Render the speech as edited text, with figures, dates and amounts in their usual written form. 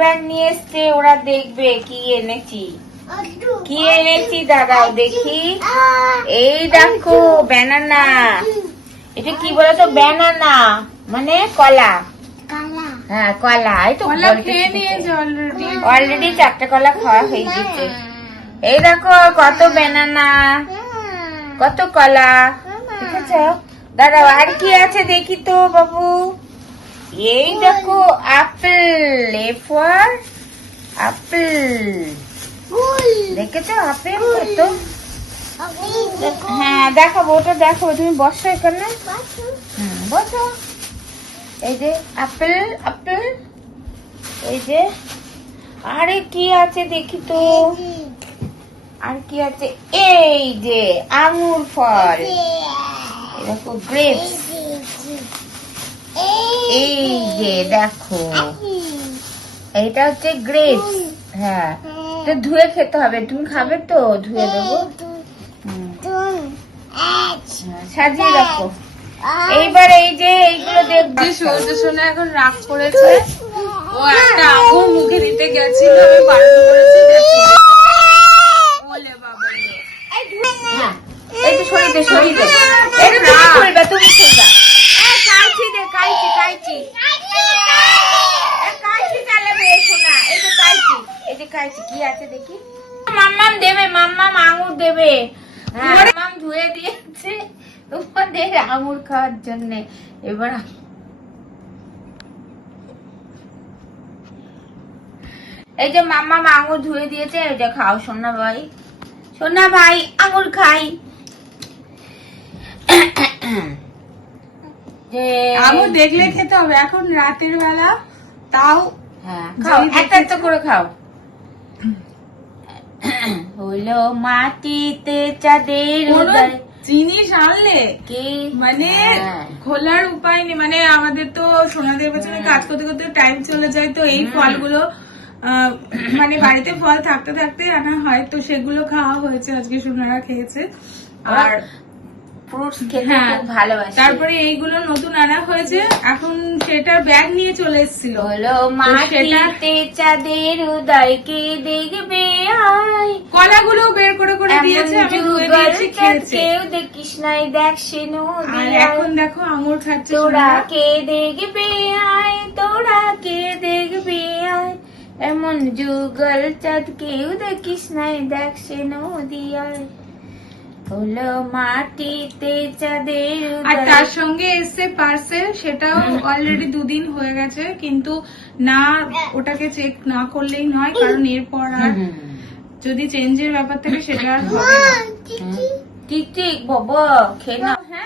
Bag নিয়ে এসছে, ওরা দেখবে কি এনেছি কি এনেছি। দাঁড়াও দেখি। এই দেখো ব্যানানা। এটা কি বলতো? ব্যানানা মানে কলা। হ্যাঁ কলা। এই তো অলরেডি 4টা কলা খাওয়া হয়ে গেছে। এই দেখো কত ব্যানানা, কত কলা। ঠিক আছে, দাঁড়াও আর কি আছে দেখি তো বাবু। এই দেখো আপেল, এ ফর আপেল। দেখেছো আপেল কত? হ্যাঁ দেখাবো, ওটা দেখো। তুমি বসো এখানে, বসো। এই যে আপেল, আপেল। এই যে আরে কি আছে দেখি তো, আর কি আছে? এই যে আঙুর ফল, দেখো গ্রেপস। এই যে দেখো, এইটা হচ্ছে গ্রেপস। হ্যাঁ, তো ধুয়ে খেতে হবে। তুমি খাবে তো? ধুয়ে দেবো, সাজিয়ে রাখো। এইবার এই যে এইগুলো দেখবে। সৌর্য সোনা এখন রাগ করেছে, ও একটা আঙুর মুখে দিতে গেছিল, আমি বারণ করেছি। বলে বাবা এই যে সরিয়ে দে, সরিয়ে দে। এটা তুমি খুলবে, তুমি খুলবা। কাইচি দে, কাইচি, কাইচি। কাইচি চালাবে সোনা। এই যে কাইচি, এই যে কাইচি। কি আছে দেখি? মাম্মাম দেবে, মাম্মাম আঙুর দেবে। মাম্মাম ধুয়ে দিয়েছে তোমাদের আঙুর খাওয়ার জন্য। এবার এই যে মাম্মাম আঙুর ধুয়ে দিয়েছে। এই যে খাও সোনা ভাই, সোনা ভাই আঙুর খাই। আঙুর দেখলে খেতে হবে, এখন রাতের বেলা তাও। হ্যাঁ খাও, একটা একটা করে খাও। হলো মাটিতে চাঁদের উদয়। জিনিস আনলে কি মানে খোলার উপায় নেই। মানে আমাদের তো সোনাদের পেছনে কাজ করতে করতে টাইম চলে যায়, তো এই ফলগুলো মানে বাড়িতে ফল থাকতে থাকতে আনা হয়, তো সেগুলো খাওয়া হয়েছে আজকে, সোনারা খেয়েছে। আর ফ্রুটস খেতে খুব ভালোবাসে। তারপরে এইগুলো নতুন আনা হয়েছে, এখন সেটার ব্যাগ নিয়ে চলে এসেছিল। হলো মাটিতে চাঁদের উদয়, কে দেখবে আয়। কলাগুলো বের করে করে দিয়েছে, আমি ধুয়ে দিয়েছি, খেয়েছে। কেউ দেখিস নাই, দেখ সে নদী। আর এখন দেখো আঙুর খাচ্ছে। তোরা কে দেখবে আয়, তোরা কে দেখবে আয়। এমন যুগল চাঁদ কেউ দেখিস নাই, দেখ সে নদী আয়। হলো মাটিতে চাঁদের উদয়। আর তার সঙ্গে এসছে পার্সেল, সেটাও অলরেডি 2 দিন হয়ে গেছে, কিন্তু না ওটাকে চেক না করলেই নয়, কারণ এরপর আর যদি চেঞ্জের ব্যাপার থাকে সেটা আর হবে না। ঠিক ঠিক বাবা, খেয়ে নাও।